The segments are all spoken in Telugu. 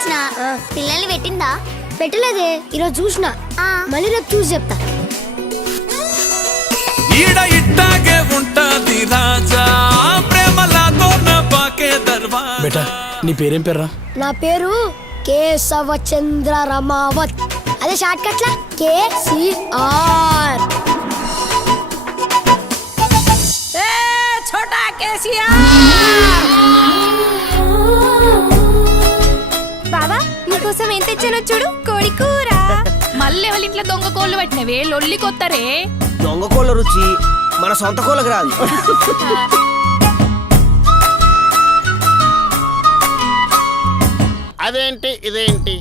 వచ్చిన పిల్లల్ని పెట్టిందా? పెట్టలేదే, ఈరోజు చూసిన. మళ్ళీ రేపు చూసి చెప్తా. ఈడ ఇట్టాగే ఉంటది రాజా ప్రేమలాతో నవ్వాకే దర్వాజా. బేటా నీ పేరేం పేర్రా? నా పేరు కేశవచంద్ర రమావత్. అదే షార్ట్ కట్ లా KCR. छोटा केसीआर బాబా నీకోసం ఏం తెచ్చానో చూడు, కోడి కూర. మళ్ళీ వాళ్ళ ఇంట్లో దొంగ కోళ్ళు పట్టినవే లొల్లి కొత్తరే. దొంగ కోళ్ళ రుచి మన సొంత కోళ్ళకి రాదు. అదేంటి ఇదేంటి?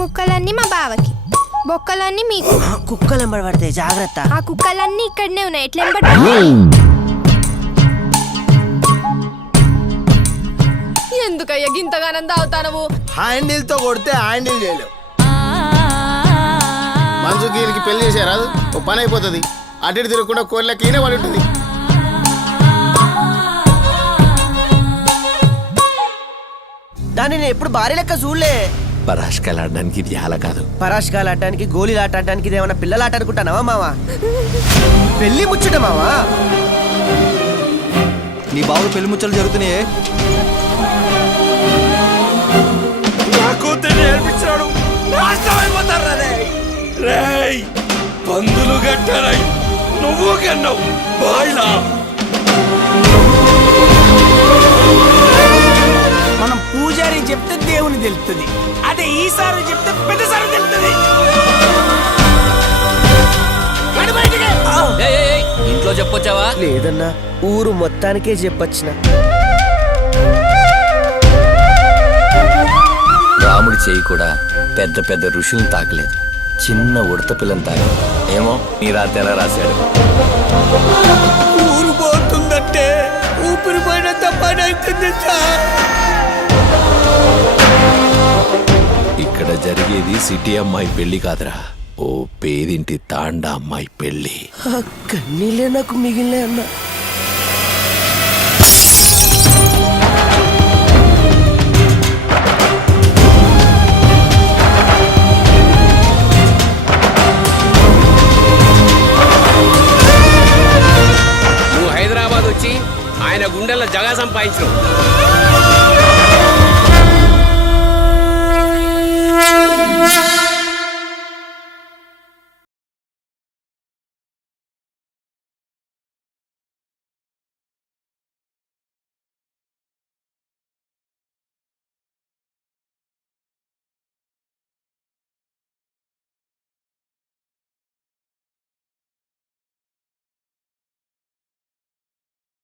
ముక్కలన్నీ మా బావకి, బొక్కలన్నీ మీకు. కుక్కలు ఎంబడి పడితే జాగ్రత్త. ఆ కుక్కలన్నీ ఇక్కడనే ఉన్నాయి, ఎట్లా ఎందుకయ్యా గింతగానం తాగుతానవు? హ్యాండిల్ తో కొడితే హ్యాండిల్ చేయలేవు. మంజుకి ఈయనకి పెళ్లి చేసారాదు, ఓ పని అయిపోతుంది. అటు ఇటు తిరగకుండా కోళ్ళకి ఈయనే పడి ఉంటుంది. దాన్ని నేను ఎప్పుడు భార్య లెక్క చూడలే. పరాష్కాలు ఆడడానికి ఇది అలా కాదు. పరాష్కాలు ఆడటానికి, గోళీలు ఆట ఆడటానికి ఇదేమన్నా పిల్లలు ఆట అనుకుంటానావా మావా? పెళ్లి ముచ్చట మావా. నీ బాబు పెళ్లి ముచ్చలు జరుగుతున్నాయే. నేర్పించాడు పందులు గట్టరై నువ్వు కన్నావు బాయిలా. మనం పూజారి చెప్తే దేవుని తెలుస్తుంది, అదే ఈసారి చెప్తే పెద్దసారి తెలుస్తుంది. ఇంట్లో చెప్పొచ్చావా? లేదన్నా, ఊరు మొత్తానికే చెప్పొచ్చిన. రాముడి చేయి కూడా పెద్ద పెద్ద ఋషులను తాకలేదు, చిన్న ఉడత పిల్లని తాకి. ఏమో నీ రాత ఎలా రాశాడు. ఊరు పోతుందంటే ఊపిరి పోయినంత పని అవుతుంది. ఇక్కడ జరిగేది సిటీ అమ్మాయి పెళ్లి కాదురా, ఓ పేదింటి తాండా అమ్మాయి పెళ్లి. కన్నీళ్ళే నాకు మిగిలిన అన్నా. నువ్వు హైదరాబాద్ వచ్చి ఆయన గుండెల్లో జగా సంపాదించు.